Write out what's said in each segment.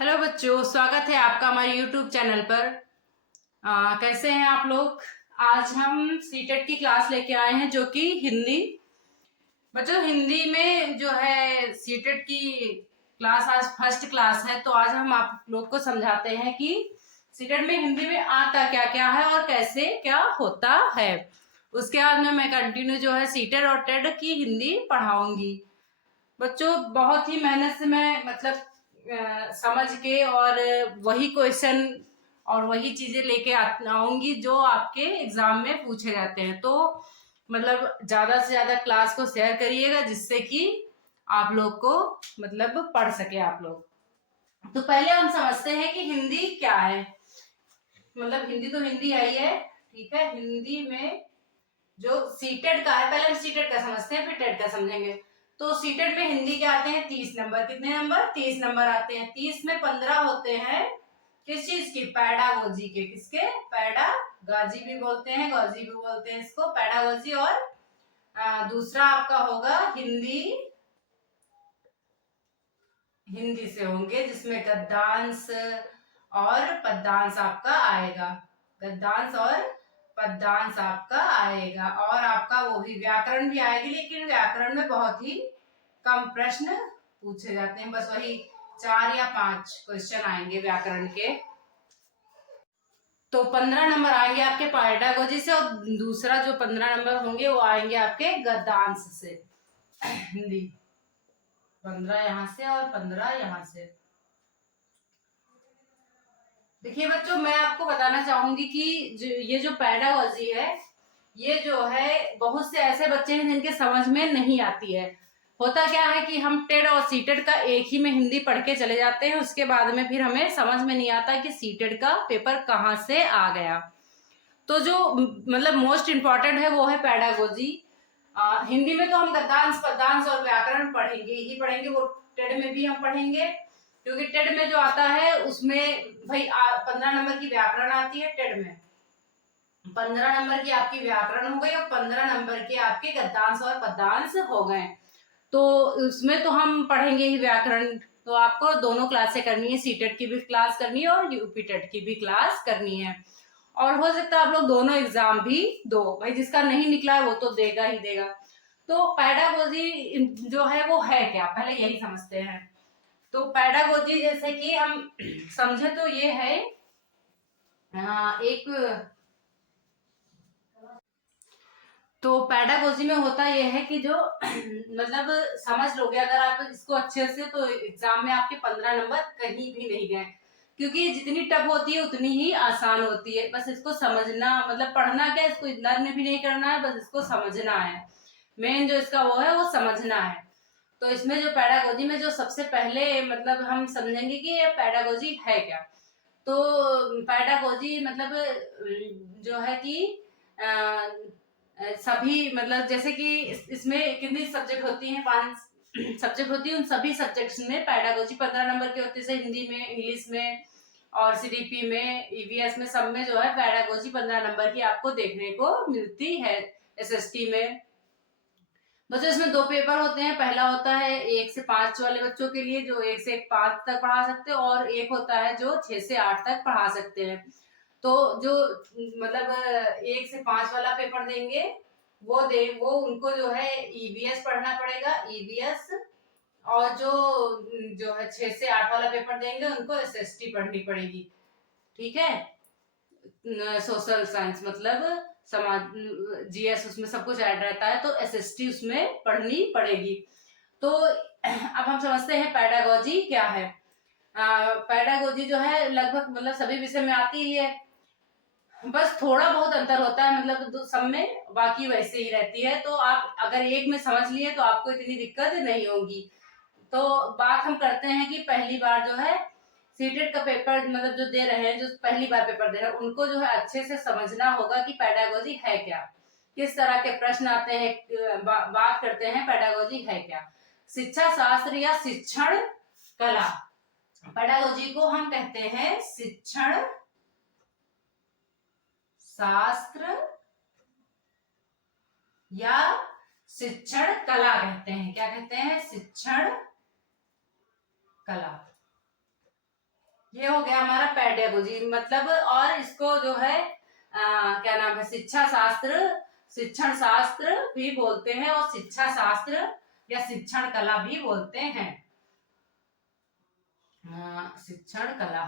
Hello बच्चों, स्वागत है आपका हमारे यूट्यूब चैनल पर। कैसे हैं आप लोग। आज हम सीटेट की क्लास लेके आए हैं जो कि हिंदी। बच्चों, हिंदी में जो है सीटेट की क्लास आज फर्स्ट क्लास है, तो आज हम आप लोग को समझाते हैं कि सीटेट में हिंदी में आता क्या क्या है और कैसे क्या होता है। उसके बाद में मैं कंटिन्यू जो है सीटेट और टेड की हिंदी पढ़ाऊंगी। बच्चों, बहुत ही मेहनत से मैं समझ के और वही क्वेश्चन और वही चीजें लेके आऊंगी जो आपके एग्जाम में पूछे जाते हैं। तो ज्यादा से ज्यादा क्लास को शेयर करिएगा जिससे कि आप लोग को पढ़ सके आप लोग। तो पहले हम समझते हैं कि हिंदी क्या है। हिंदी तो हिंदी आई है, ठीक है। हिंदी में जो सीटेट का है, पहले हम सीटेट का समझते हैं फिर टेट का समझेंगे। तो सीटेट में हिंदी के आते हैं 30 नंबर। कितने नंबर? 30 नंबर आते हैं। 30 में 15 होते हैं किस चीज की? पैडागोजी के। किसके? पैडागोजी भी बोलते हैं, गौजी भी बोलते हैं इसको, पैडागोजी। और दूसरा आपका होगा हिंदी। हिंदी से होंगे जिसमें गद्यांश और पद्यांश आपका आएगा। गद्यांश और पद्यांश आपका आएगा। और आपका वो भी व्याकरण भी आएगी, लेकिन व्याकरण में बहुत ही कम प्रश्न पूछे जाते हैं। बस वही 4 या 5 क्वेश्चन आएंगे व्याकरण के। तो 15 नंबर आएंगे आपके पैडागोजी से और दूसरा जो 15 नंबर होंगे वो आएंगे आपके गद्यांश से। हिंदी 15 यहाँ से और 15 यहाँ से। देखिए बच्चों, मैं आपको बताना चाहूंगी कि ये जो पैडागोजी है, ये जो है बहुत से ऐसे बच्चे हैं जिनके समझ में नहीं आती है। होता क्या है कि हम टेड और सीटेड का एक ही में हिंदी पढ़ के चले जाते हैं, उसके बाद में फिर हमें समझ में नहीं आता कि सीटेड का पेपर कहाँ से आ गया। तो जो मोस्ट इम्पॉर्टेंट है वो है पैडागोजी। हिंदी में तो हम गद्यांश पद्यांश और व्याकरण पढ़ेंगे ही पढ़ेंगे, वो टेड में भी हम पढ़ेंगे। क्योंकि टेड में जो आता है उसमें भाई 15 नंबर की व्याकरण आती है। टेड में 15 नंबर की आपकी व्याकरण हो गई और 15 नंबर के आपके गद्यांश और पद्यांश हो गए। तो उसमें तो हम पढ़ेंगे ही व्याकरण। तो आपको दोनों क्लासें करनी है, सीटेट की भी क्लास करनी है और यूपी टेट की भी क्लास करनी है। और हो सकता है आप लोग दोनों एग्जाम भी दो, भाई जिसका नहीं निकला है वो तो देगा ही देगा। तो पैडागोजी जो है वो है क्या, पहले यही समझते हैं। तो पैडागोजी जैसे कि हम समझे तो ये है एक। तो पैडागोजी में होता यह है कि जो समझ लोगे अगर आप इसको अच्छे से, तो एग्जाम में आपके 15 नंबर कहीं भी नहीं गए। क्योंकि जितनी टफ होती है उतनी ही आसान होती है। बस इसको समझना, पढ़ना क्या, इसको लर्न भी नहीं करना है, बस इसको समझना है। मेन जो इसका वो है वो समझना है। तो इसमें जो पैडागोजी में जो सबसे पहले हम समझेंगे कि ये पैडागोजी है क्या। तो पैडागोजी जो है कि सभी जैसे कि इसमें कितनी सब्जेक्ट होती हैं? 5 सब्जेक्ट होती है। उन सभी सब्जेक्ट्स में पैडागोजी 15 नंबर की होती है। हिंदी में, इंग्लिश में और सीडीपी में, ईवीएस में, सब में जो है पैडागोजी 15 नंबर की आपको देखने को मिलती है। एसएसटी में बच्चों इसमें 2 पेपर होते हैं। पहला होता है 1 से 5 वाले बच्चों के लिए, जो 1 से 5 तक पढ़ा सकते हैं, और एक होता है जो 6 से 8 तक पढ़ा सकते हैं। तो जो 1 से 5 वाला पेपर देंगे वो उनको जो है ईवीएस पढ़ना पड़ेगा, ईवीएस। और जो जो है 6 से 8 वाला पेपर देंगे उनको एसएसटी पढ़नी पड़ेगी, ठीक है। सोशल साइंस समाज, जीएस, उसमें सब कुछ ऐड रहता है, तो एसएसटी उसमें पढ़नी पड़ेगी। तो अब हम समझते हैं पैडागोजी क्या है। पैडागोजी जो है लगभग सभी विषय में आती ही है। बस थोड़ा बहुत अंतर होता है सब में, बाकी वैसे ही रहती है। तो आप अगर एक में समझ लिए तो आपको इतनी दिक्कत नहीं होगी। तो बात हम करते हैं कि पहली बार जो है सीटेट का पेपर जो दे रहे हैं, जो पहली बार पेपर दे रहे हैं, उनको जो है अच्छे से समझना होगा कि पैडागोजी है क्या, किस तरह के प्रश्न आते हैं। बात करते हैं पैडागोजी है क्या। शिक्षा शास्त्र या शिक्षण कला। पैडागोजी को हम कहते हैं शिक्षण शास्त्र या शिक्षण कला कहते हैं। क्या कहते हैं? शिक्षण कला। ये हो गया हमारा पेडागोजी मतलब, और इसको जो है क्या नाम है, शिक्षा शास्त्र, शिक्षण शास्त्र भी बोलते हैं, और शिक्षा शास्त्र या शिक्षण कला भी बोलते हैं। शिक्षण कला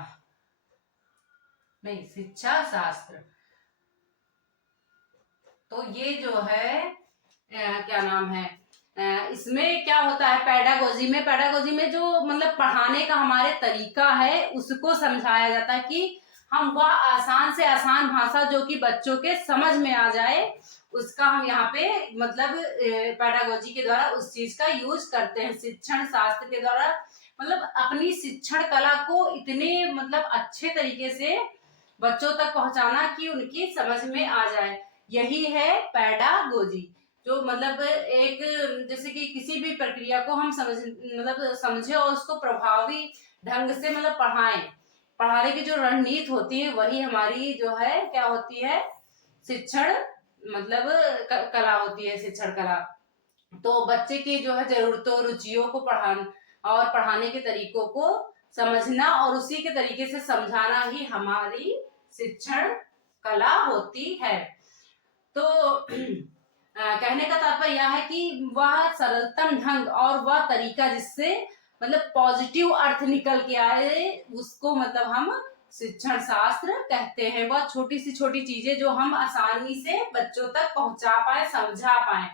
नहीं, शिक्षा शास्त्र। तो ये जो है क्या नाम है, इसमें क्या होता है पेडागोजी में, पेडागोजी में जो मतलब पढ़ाने का हमारे तरीका है उसको समझाया जाता है कि हम वह आसान से आसान भाषा जो कि बच्चों के समझ में आ जाए, उसका हम यहाँ पे मतलब पेडागोजी के द्वारा उस चीज का यूज करते हैं। शिक्षण शास्त्र के द्वारा मतलब अपनी शिक्षण कला को इतने मतलब अच्छे तरीके से बच्चों तक पहुंचाना कि उनकी समझ में आ जाए, यही है पेडागोजी। जो मतलब एक जैसे कि किसी भी प्रक्रिया को हम समझे और उसको प्रभावी ढंग से मतलब पढ़ाने की जो रणनीति होती है वही हमारी जो है क्या होती है, शिक्षण मतलब कला होती है, शिक्षण कला। तो बच्चे की जो है जरूरतों रुचियों को पढ़ाने के तरीकों को समझना और उसी के तरीके से समझाना ही हमारी शिक्षण कला होती है। तो कहने का तात्पर्य यह है कि वह सरलतम ढंग और वह तरीका जिससे मतलब पॉजिटिव अर्थ निकल के आए, उसको मतलब हम शिक्षण शास्त्र कहते हैं। वह छोटी सी छोटी चीजें जो हम आसानी से बच्चों तक पहुंचा पाए, समझा पाए,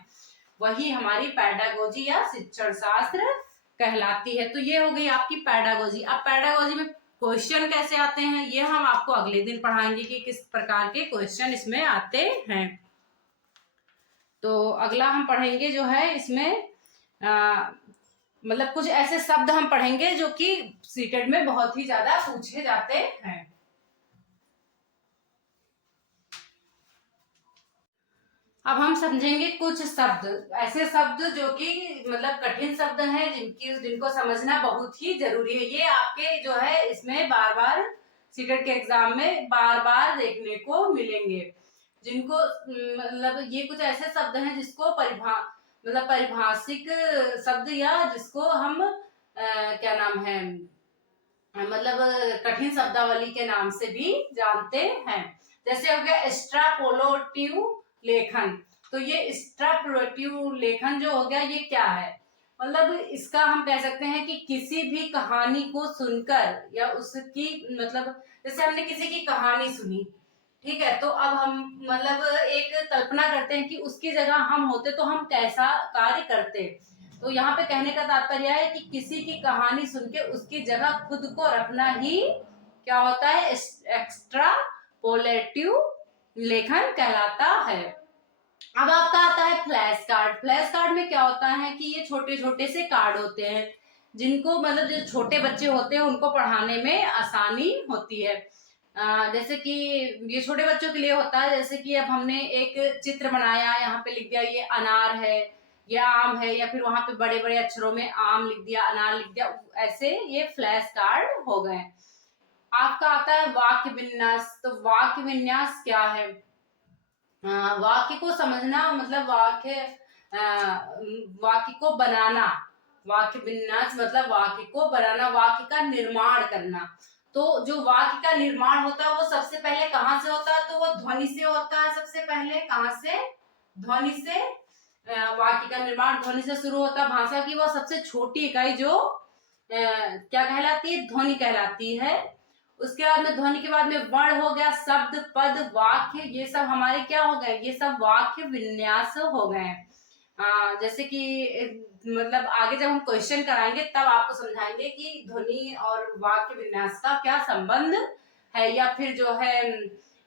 वही हमारी पेडागोजी या शिक्षण शास्त्र कहलाती है। तो ये हो गई आपकी पेडागोजी। अब पेडागोजी में क्वेश्चन कैसे आते हैं ये हम आपको अगले दिन पढ़ाएंगे कि किस प्रकार के क्वेश्चन इसमें आते हैं। तो अगला हम पढ़ेंगे जो है इसमें मतलब कुछ ऐसे शब्द हम पढ़ेंगे जो कि सीटेट में बहुत ही ज्यादा पूछे जाते हैं। अब हम समझेंगे कुछ शब्द, ऐसे शब्द जो कि मतलब कठिन शब्द हैं, जिनको समझना बहुत ही जरूरी है। ये आपके जो है इसमें बार बार सीटेट के एग्जाम में बार बार देखने को मिलेंगे, जिनको मतलब ये कुछ ऐसे शब्द हैं जिसको परिभाषिक शब्द या जिसको हम क्या नाम है मतलब कठिन शब्दावली के नाम से भी जानते हैं। जैसे हो गया एक्स्ट्रापोलेटिव लेखन। तो ये एक्स्ट्रापोलेटिव लेखन जो हो गया ये क्या है, मतलब इसका हम कह सकते हैं कि किसी भी कहानी को सुनकर या उसकी मतलब जैसे हमने किसी की कहानी सुनी, ठीक है, तो अब हम मतलब एक कल्पना करते हैं कि उसकी जगह हम होते तो हम कैसा कार्य करते। तो यहाँ पे कहने का तात्पर्य है कि किसी की कहानी सुन के उसकी जगह खुद को रखना ही क्या होता है, एक्स्ट्रा पोलेटिव लेखन कहलाता है। अब आपका आता है फ्लैश कार्ड। फ्लैश कार्ड में क्या होता है कि ये छोटे छोटे से कार्ड होते हैं जिनको मतलब जो छोटे बच्चे होते हैं उनको पढ़ाने में आसानी होती है। जैसे कि ये छोटे बच्चों के लिए होता है, जैसे कि अब हमने एक चित्र बनाया, यहाँ पे लिख दिया ये अनार है, ये आम है, या फिर वहां पे बड़े बड़े अक्षरों में आम लिख दिया, अनार लिख दिया, ऐसे ये फ्लैश कार्ड हो गए। आपका आता है वाक्य विन्यास। तो वाक्य विन्यास क्या है, वाक्य को समझना मतलब वाक्य को बनाना, वाक्य विन्यास मतलब वाक्य को बनाना, वाक्य का निर्माण करना। तो जो वाक्य का निर्माण होता है वो सबसे पहले कहाँ से होता है, तो वो ध्वनि से होता है। सबसे पहले कहाँ से, ध्वनि से। वाक्य का निर्माण ध्वनि से शुरू होता है। भाषा की वो सबसे छोटी इकाई जो क्या कहलाती है, ध्वनि कहलाती है। उसके बाद में ध्वनि के बाद में वर्ण हो गया, शब्द, पद, वाक्य, ये सब हमारे क्या हो गए, ये सब वाक्य विन्यास हो गए। जैसे कि मतलब आगे जब हम क्वेश्चन कराएंगे तब आपको समझाएंगे कि ध्वनि और वाक्य विन्यास का क्या संबंध है, या फिर जो है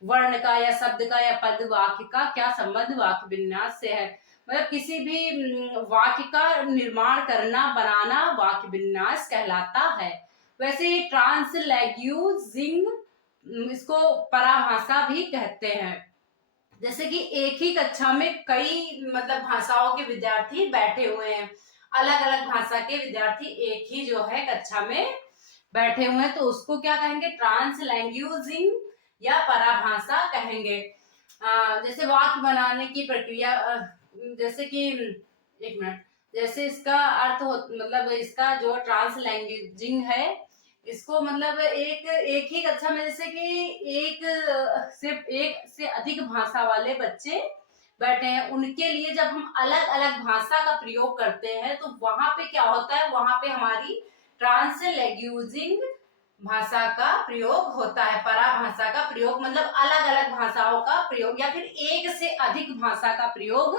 वर्ण का या शब्द का या पद वाक्य का क्या संबंध वाक्य विन्यास से है। मतलब किसी भी वाक्य का निर्माण करना, बनाना वाक्य विन्यास कहलाता है। वैसे ये ट्रांसलैंग्यूजिंग, इसको पराभाषा भी कहते हैं। जैसे कि एक ही कक्षा में कई मतलब भाषाओं के विद्यार्थी बैठे हुए हैं, अलग अलग भाषा के विद्यार्थी एक ही जो है कक्षा में बैठे हुए हैं, तो उसको क्या कहेंगे, ट्रांसलैंग्यूजिंग या पराभाषा कहेंगे। जैसे वाक्य बनाने की प्रक्रिया, जैसे कि एक मिनट, जैसे इसका अर्थ हो मतलब इसका जो ट्रांसलैंग्वेजिंग है इसको मतलब एक ही कक्षा में जैसे कि एक से अधिक भाषा वाले बच्चे बैठे हैं, उनके लिए जब हम अलग अलग भाषा का प्रयोग करते हैं तो वहां पे क्या होता है, वहां पे हमारी ट्रांसलैंग्वेजिंग भाषा का प्रयोग होता है, पराभाषा का प्रयोग, मतलब अलग अलग भाषाओं का प्रयोग, या फिर एक से अधिक भाषा का प्रयोग।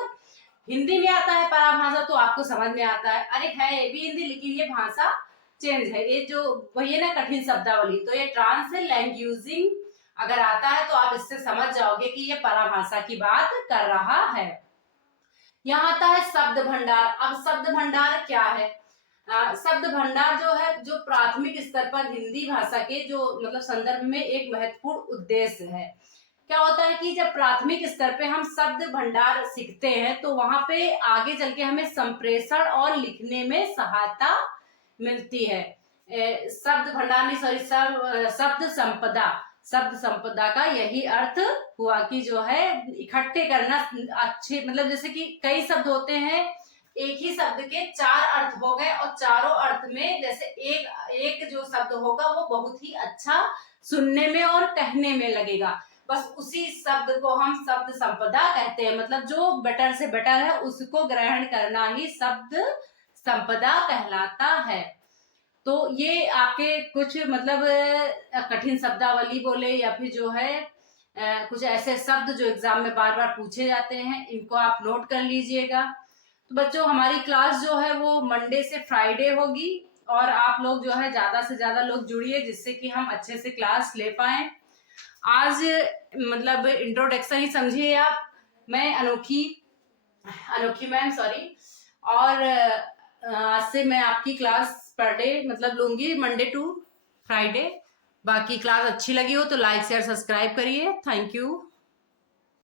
हिंदी में आता है पराभाषा तो आपको समझ में आता है, अरे है ये भी हिंदी लेकिन ये भाषा चेंज है, ये जो वही है ना कठिन शब्दावली, तो ये ट्रांसलैंग्वेजिंग अगर आता है तो आप इससे समझ जाओगे कि ये पराभाषा की बात कर रहा है। यहाँ आता है शब्द भंडार। अब शब्द भंडार क्या है? शब्द भंडार जो है, जो प्राथमिक स्तर पर हिंदी भाषा के जो मतलब संदर्भ में एक महत्वपूर्ण उद्देश्य है। क्या होता है कि जब प्राथमिक स्तर पे हम शब्द भंडार सीखते हैं तो वहां पे आगे चल के हमें संप्रेषण और लिखने में सहायता मिलती है। शब्द भंडार नहीं, सॉरी, शब्द संपदा, शब्द संपदा का यही अर्थ हुआ कि जो है इकट्ठे करना अच्छे, मतलब जैसे कि कई शब्द होते हैं, एक ही शब्द के चार अर्थ हो गए और चारों अर्थ में जैसे एक जो शब्द होगा वो बहुत ही अच्छा सुनने में और कहने में लगेगा, बस उसी शब्द को हम शब्द संपदा कहते हैं, मतलब जो बेटर से बेटर है उसको ग्रहण करना ही शब्द संपदा कहलाता है। तो ये आपके कुछ मतलब कठिन शब्दावली बोले या फिर जो है कुछ ऐसे शब्द जो एग्जाम में बार बार पूछे जाते हैं, इनको आप नोट कर लीजिएगा। तो बच्चों हमारी क्लास जो है वो मंडे से फ्राइडे होगी और आप लोग जो है ज्यादा से ज्यादा लोग जुड़िए जिससे कि हम अच्छे से क्लास ले पाए। आज मतलब इंट्रोडक्शन ही समझिए आप, मैं अनोखी मैम, सॉरी, और आज से मैं आपकी क्लास पर डे मतलब लूंगी मंडे टू फ्राइडे। बाकी क्लास अच्छी लगी हो तो लाइक शेयर सब्सक्राइब करिए। Thank you.